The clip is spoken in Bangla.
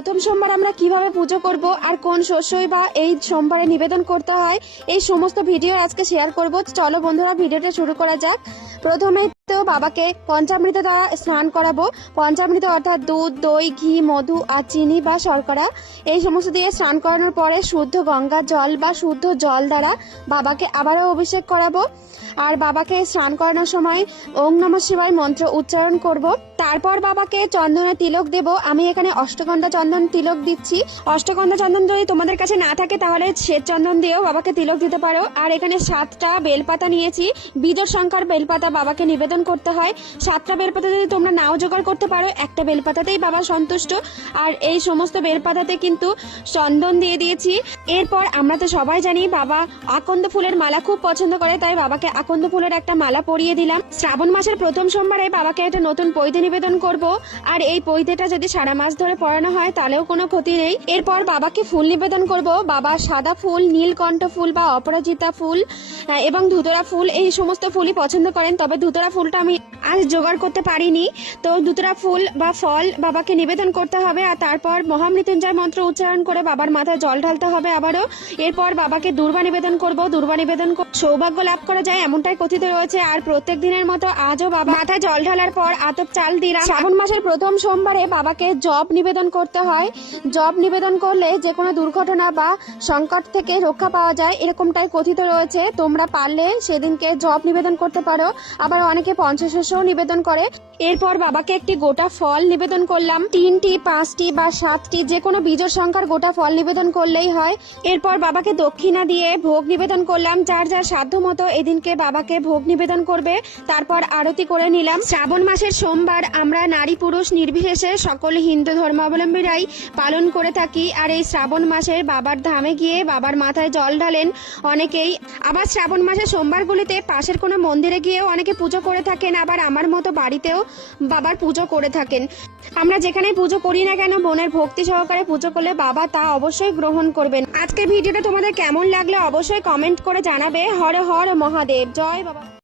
প্রথম সোমবার আমরা কিভাবে পুজো করব আর কোন শস্যই বা এই সোমবারে নিবেদন করতে হয় এই সমস্ত ভিডিও আজকে শেয়ার করব। চলো বন্ধুরা ভিডিওটা শুরু করা যাক। প্রথমেই তো বাবাকে পঞ্চামৃত দ্বারা স্নান করাবো। পঞ্চামৃত অর্থাৎ দুধ, দই, ঘি, মধু আর চিনি বা শর্করা এই সমস্ত দিয়ে স্নান করানোর পরে শুদ্ধ গঙ্গা জল বা শুদ্ধ জল দ্বারা বাবাকে আবারও অভিষেক করাবো। আর বাবাকে স্নান করানোর সময় ওম নমঃ শিবায় মন্ত্র উচ্চারণ করব। তারপর বাবাকে চন্দনের তিলক দেব। আমি এখানে অষ্টগন্ধা চন্দন তিলক দিচ্ছি। অষ্টগন্ধা চন্দন যদি তোমাদের কাছে না থাকে তাহলে শ্বেত চন্দন দিয়েও বাবাকে তিলক দিতে পারো। আর এখানে 7টা বেলপাতা নিয়েছি। বিজোড় সংখ্যার বেলপাতা বাবাকে নিবেদন করতে হয়। 7টা বেলপাতা যদি তোমরা নাও জোগাড় করতে পারো, একটা বেলপাতাতেই বাবা সন্তুষ্ট। আর এই সমস্ত বেলপাতাতে কিন্তু চন্দন দিয়ে দিয়েছি। এরপর আমরা তো সবাই জানি বাবা আকন্দ ফুলের মালা খুব পছন্দ করে, তাই বাবাকে আকন্দ ফুলের একটা মালা পরিয়ে দিলাম। শ্রাবণ মাসের প্রথম সোমবারে বাবাকে একটা নতুন পৈতে নিবেদন করব। আর এই পৈতেটা যদি সারা মাস ধরে পরানো হয় তাহলেও কোনো ক্ষতি নেই। এরপর বাবাকে ফুল নিবেদন করব। বাবা সাদা ফুল, নীলকণ্ঠ ফুল বা অপরাজিতা ফুল এবং ধুতরা ফুল এই সমস্ত ফুলই পছন্দ করেন। তবে ধুতরা ফুলটা আমি আজ জোগাড় করতে পারিনি, তো ধুতরা ফুল বা ফল বাবাকে নিবেদন করতে হবে। আর তারপর মহামৃত্যুঞ্জয় মন্ত্র উচ্চারণ করে বাবার মাথায় জল ঢালতে হবে আবারও। এরপর বাবাকে দুর্বা নিবেদন করব। দুর্বা নিবেদন সৌভাগ্য লাভ করা যায় এমনটাই কথিত রয়েছে। আর প্রত্যেক দিনের মতো আজও বাবা মাথায় জল ঢালার পর আতপ চাল দিলাম। শ্রাবণ মাসের প্রথম সোমবারে বাবাকে জব নিবেদন করতে হয়। জব নিবেদন করলে যে কোনো দুর্ঘটনা বা সংকট থেকে রক্ষা পাওয়া যায় এরকমটাই কথিত রয়েছে। তোমরা পারলে সেদিনকে জব নিবেদন করতে পারো। আবার অনেকে পঞ্চশস্যও নিবেদন করে। এরপর বাবাকে একটি গোটা ফল নিবেদন করলাম। 3টি, 5টি বা 7টি যে কোনো বিজোড় সংখ্যার গোটা ফল নিবেদন করলেই হয়। এরপর বাবাকে দক্ষিণা দিয়ে ভোগ নিবেদন করলাম। যার যার সাধ্য মতো এদিনকে বাবাকে ভোগ নিবেদন করবে। তারপর আরতি করে নিলাম। শ্রাবণ মাসের সোমবার আমরা নারী পুরুষ নির্বিশেষে সকল হিন্দু ধর্মাবলম্বীরাই পালন করে থাকি। আর এই শ্রাবণ মাসে বাবার ধামে গিয়ে বাবার মাথায় জল ঢালেন অনেকেই। আবার শ্রাবণ মাসের সোমবারগুলিতে পাশের কোনো মন্দিরে গিয়েও অনেকে পুজো করে থাকেন। আবার আমার মতো বাড়িতেও বাবার পুজো করে থাকেন। আমরা যেখানে পুজো করি না কেন মনের ভক্তি সহকারে পুজো করলে বাবা তা অবশ্যই গ্রহণ করবেন। আজকের ভিডিওটা তোমাদের কেমন লাগলো অবশ্যই কমেন্ট করে জানাবে। হর হর মহাদেব, জয় বাবা।